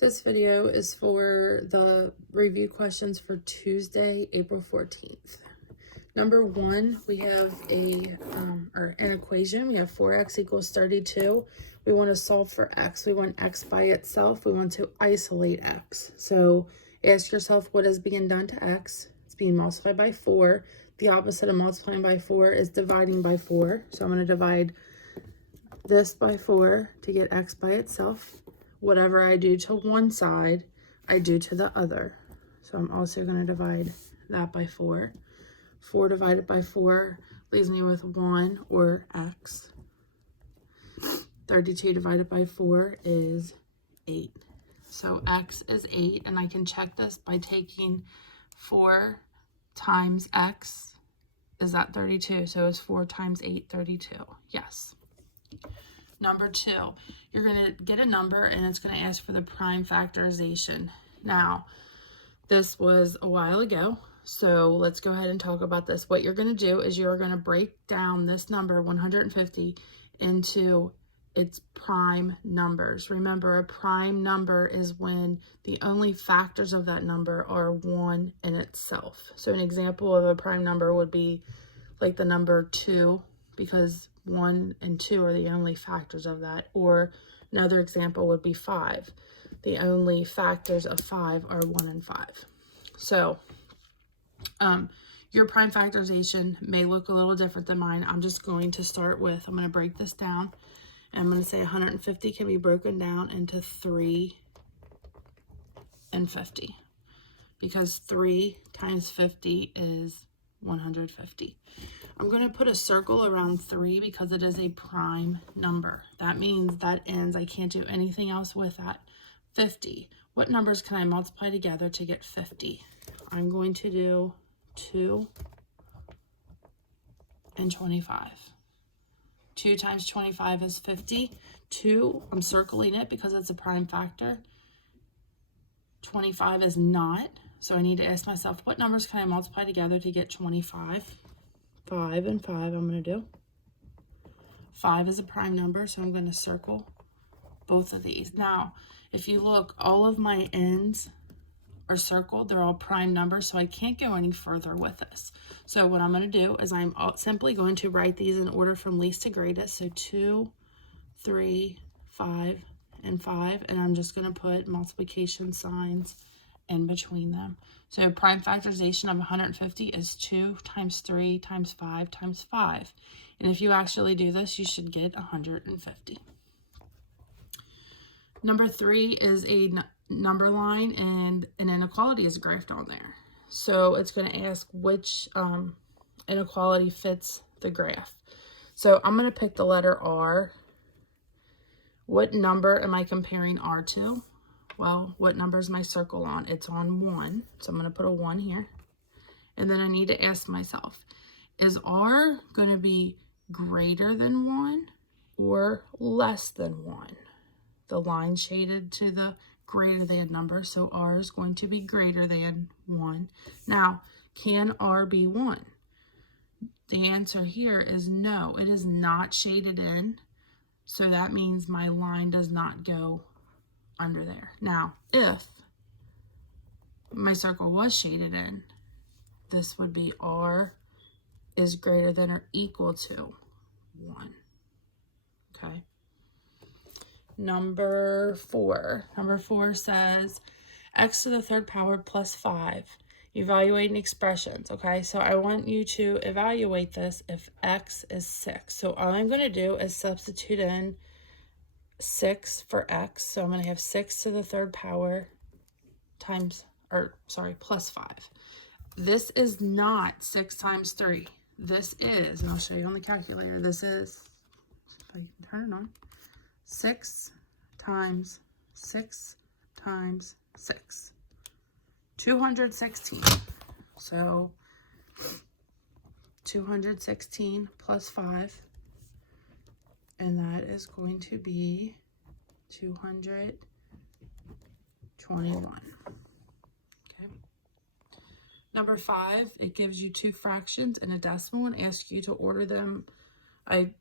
This video is for the review questions for Tuesday, April 14th. Number one, we have an equation. We have 4x equals 32. We want to solve for x. We want x by itself. We want to isolate x. So ask yourself, what is being done to x? It's being multiplied by 4. The opposite of multiplying by 4 is dividing by 4. So I'm going to divide this by 4 to get x by itself. Whatever I do to one side, I do to the other. So I'm also going to divide that by 4. 4 divided by 4 leaves me with 1, or x. 32 divided by 4 is 8. So x is 8, and I can check this by taking 4 times x is that 32. So it's 4 times 8, 32. Yes. Number two, you're going to get a number and it's going to ask for the prime factorization. Now, this was a while ago, so let's go ahead and talk about this. What you're going to do is you're going to break down this number, 150, into its prime numbers. Remember, a prime number is when the only factors of that number are 1 in itself. So an example of a prime number would be like the number 2, because 1 and 2 are the only factors of that. Or another example would be 5. The only factors of 5 are 1 and 5. So your prime factorization may look a little different than mine. I'm just going to start with, I'm going to break this down. And I'm going to say 150 can be broken down into 3 and 50. Because 3 times 50 is 150. I'm going to put a circle around 3 because it is a prime number. That means that ends. I can't do anything else with that. 50. What numbers can I multiply together to get 50? I'm going to do 2 and 25. 2 times 25 is 50. 2, I'm circling it because it's a prime factor. 25 is not. So I need to ask myself, what numbers can I multiply together to get 25? 5 and 5 I'm going to do. 5 is a prime number, so I'm going to circle both of these. Now, if you look, all of my ends are circled. They're all prime numbers, so I can't go any further with this. So what I'm going to do is I'm simply going to write these in order from least to greatest. So 2, 3, 5, and 5. And I'm just going to put multiplication signs in between them. So prime factorization of 150 is 2 times 3 times 5 times 5. And if you actually do this, you should get 150. Number 3 is a number line and an inequality is graphed on there. So it's going to ask which inequality fits the graph. So I'm going to pick the letter R. What number am I comparing R to? Well, what number is my circle on? It's on 1. So I'm going to put a 1 here. And then I need to ask myself, is R going to be greater than 1 or less than 1? The line shaded to the greater than number. So R is going to be greater than 1. Now, can R be 1? The answer here is no. It is not shaded in. So that means my line does not go under there. Now, if my circle was shaded in, this would be R is greater than or equal to 1. Okay. Number 4. Number 4 says x to the third power plus 5. Evaluating expressions. Okay, so I want you to evaluate this if x is 6. So all I'm going to do is substitute in 6 for x. So I'm going to have 6 to the third power plus 5. This is not 6 times 3. This is, and I'll show you on the calculator, this is, if I can turn it on, 6 times 6 times 6. 216. So 216 plus 5. And that is going to be 221. Okay. Number 5, it gives you 2 fractions and a decimal and asks you to order them. I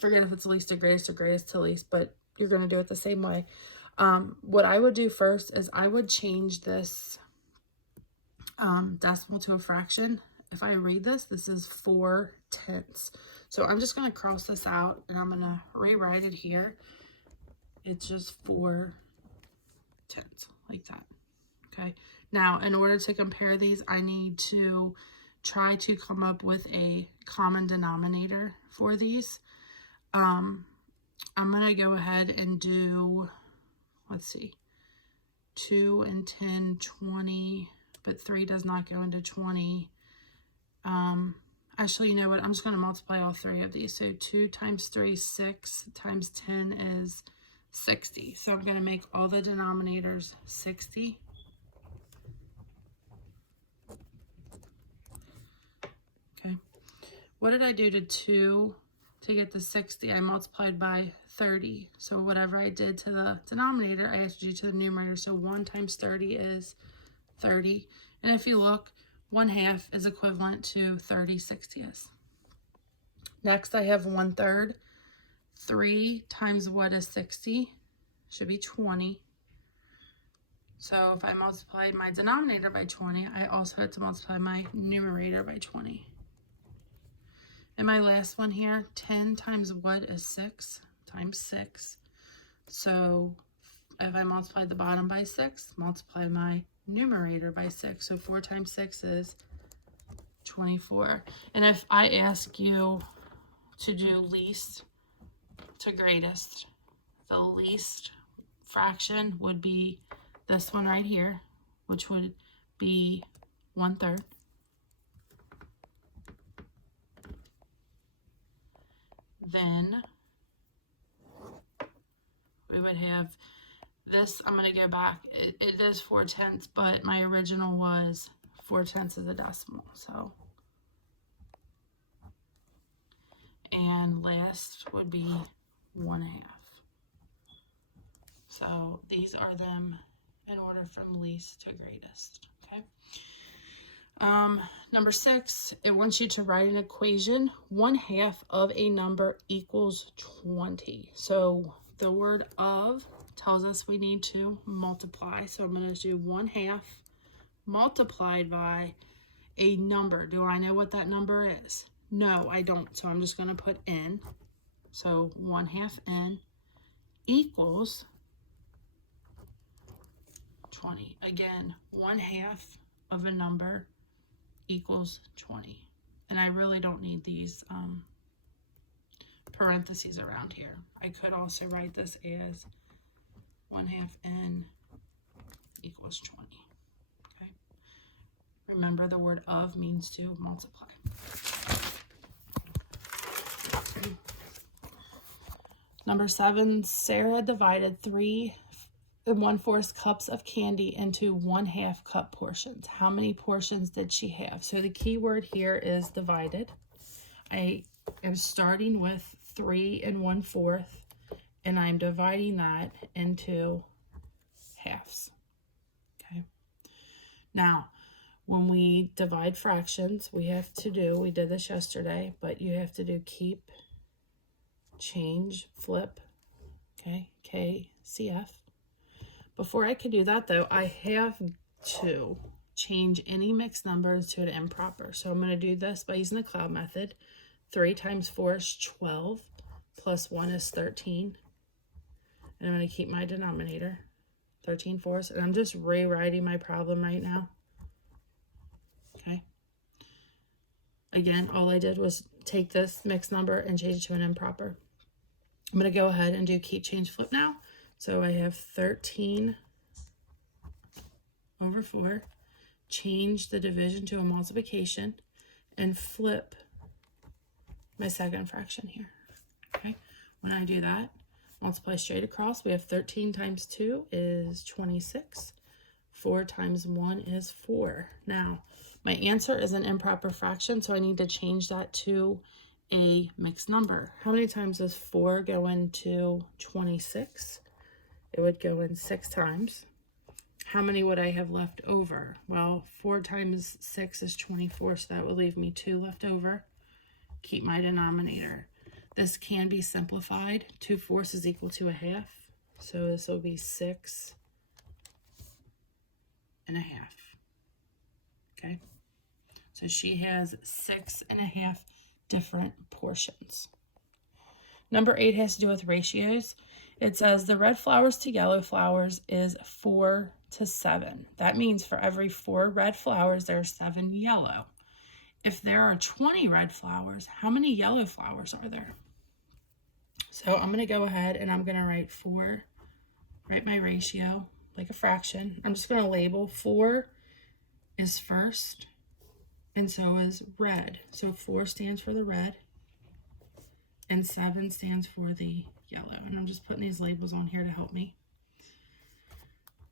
forget if it's least to greatest or greatest to least, but you're going to do it the same way. What I would do first is I would change this decimal to a fraction. If I read this, this is 4/10. So I'm just going to cross this out and I'm going to rewrite it here. It's just 4/10, like that. Okay. Now, in order to compare these, I need to try to come up with a common denominator for these. I'm going to go ahead and do, let's see, 2 and 10, 20, but 3 does not go into 20. Actually, you know what? I'm just going to multiply all three of these. So 2 times 3 is 6, times 10 is 60. So I'm going to make all the denominators 60. Okay. What did I do to 2 to get to 60? I multiplied by 30. So whatever I did to the denominator, I have to do to the numerator. So 1 times 30 is 30. And if you look, 1/2 is equivalent to 30/60. Next, I have 1/3. 3 times what is 60? Should be 20. So if I multiplied my denominator by 20, I also had to multiply my numerator by 20. And my last one here, 10 times what is 6? Times 6. So if I multiply the bottom by 6, multiply my numerator by 6. So 4 times 6 is 24. And if I ask you to do least to greatest, the least fraction would be this one right here, which would be 1/3. Then we would have this. I'm going to go back. It is 4/10, but my original was 4/10 of the decimal. So, and last would be 1/2. So these are them in order from least to greatest. Okay. Number 6, it wants you to write an equation. 1/2 of a number equals 20. So the word of tells us we need to multiply. So I'm going to do 1/2 multiplied by a number. Do I know what that number is? No, I don't. So I'm just going to put n. So 1/2 n equals 20. Again, 1/2 of a number equals 20. And I really don't need these parentheses around here. I could also write this as 1/2 n equals 20. Okay. Remember, the word of means to multiply. Number 7, Sarah divided 3 1/4 cups of candy into 1/2 cup portions. How many portions did she have? So the key word here is divided. I am starting with 3 1/4, and I'm dividing that into halves. Okay. Now, when we divide fractions, we did this yesterday, but you have to do keep, change, flip, okay, KCF. Before I can do that, though, I have to change any mixed numbers to an improper. So I'm going to do this by using the cloud method. 3 times 4 is 12, plus 1 is 13. And I'm going to keep my denominator, 13/4. And I'm just rewriting my problem right now. Okay. Again, all I did was take this mixed number and change it to an improper. I'm going to go ahead and do keep, change, flip now. So I have 13/4, change the division to a multiplication, and flip my second fraction here. Okay, when I do that, multiply straight across, we have 13 times 2 is 26. 4 times 1 is 4. Now, my answer is an improper fraction, so I need to change that to a mixed number. How many times does 4 go into 26? It would go in 6 times. How many would I have left over? Well, 4 times 6 is 24, so that would leave me 2 left over. Keep my denominator. This can be simplified. 2/4 is equal to 1/2. So this will be 6 1/2. Okay. So she has 6 1/2 different portions. Number 8 has to do with ratios. It says the red flowers to yellow flowers is 4 to 7. That means for every 4 red flowers, there are 7 yellow. If there are 20 red flowers, how many yellow flowers are there? So I'm going to go ahead and I'm going to write my ratio like a fraction. I'm just going to label 4 is first, and so is red. So 4 stands for the red, and 7 stands for the yellow. And I'm just putting these labels on here to help me.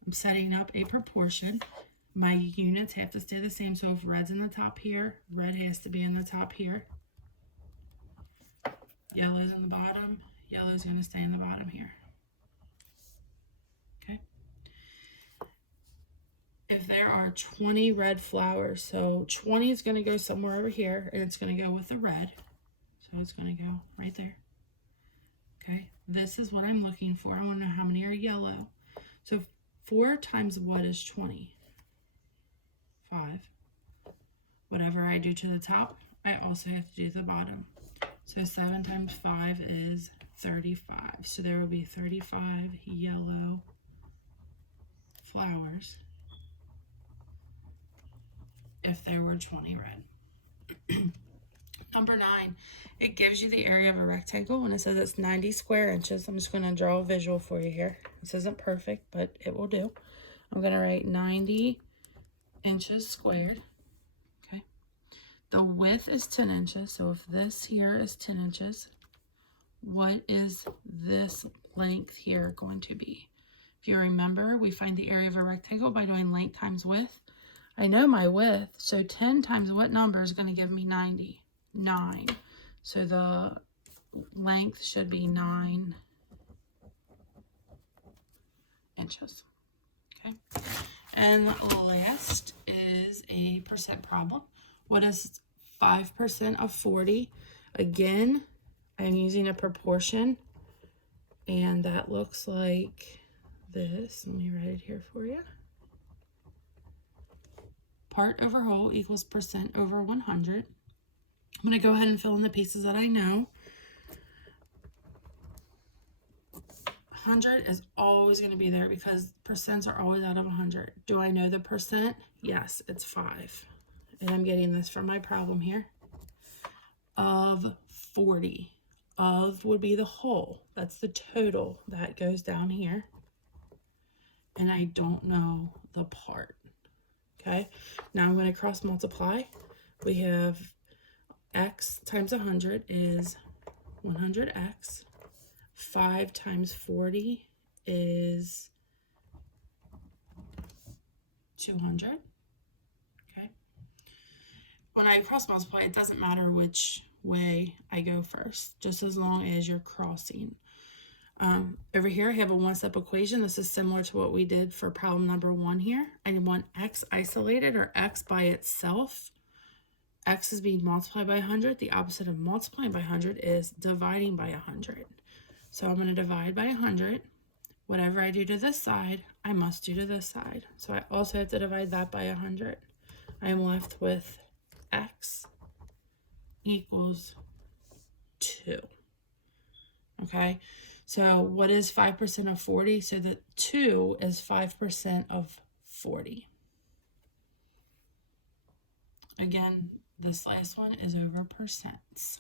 I'm setting up a proportion. My units have to stay the same. So if red's in the top here, red has to be in the top here. Yellow's in the bottom, yellow's going to stay in the bottom here. Okay. If there are 20 red flowers, so 20 is going to go somewhere over here, and it's going to go with the red. So it's going to go right there. Okay, this is what I'm looking for. I want to know how many are yellow. So 4 times what is 20? 5. Whatever I do to the top, I also have to do the bottom. So 7 times 5 is 35. So there will be 35 yellow flowers if there were 20 red. Number 9, it gives you the area of a rectangle, and it says it's 90 square inches. I'm just going to draw a visual for you here. This isn't perfect, but it will do. I'm going to write 90 inches squared. Okay. The width is 10 inches, so if this here is 10 inches, what is this length here going to be? If you remember, we find the area of a rectangle by doing length times width. I know my width, so 10 times what number is going to give me 90? 9. So the length should be 9 inches. Okay. And last is a percent problem. What is 5% of 40? Again, I'm using a proportion, and that looks like this. Let me write it here for you. Part over whole equals percent over 100. I'm going to go ahead and fill in the pieces that I know. 100 is always going to be there because percents are always out of 100. Do I know the percent? Yes, it's 5. And I'm getting this from my problem here. Of 40. Of would be the whole. That's the total that goes down here. And I don't know the part. Okay. Now I'm going to cross multiply. We have x times 100 is 100x. 5 times 40 is 200. Okay. When I cross multiply, it doesn't matter which way I go first, just as long as you're crossing. Over here, I have a one-step equation. This is similar to what we did for problem number 1 here. I want x isolated, or x by itself. X is being multiplied by 100. The opposite of multiplying by 100 is dividing by 100. So I'm going to divide by 100. Whatever I do to this side, I must do to this side. So I also have to divide that by 100. I am left with x equals 2. Okay, so what is 5% of 40? So that 2 is 5% of 40. Again, this last one is over percents.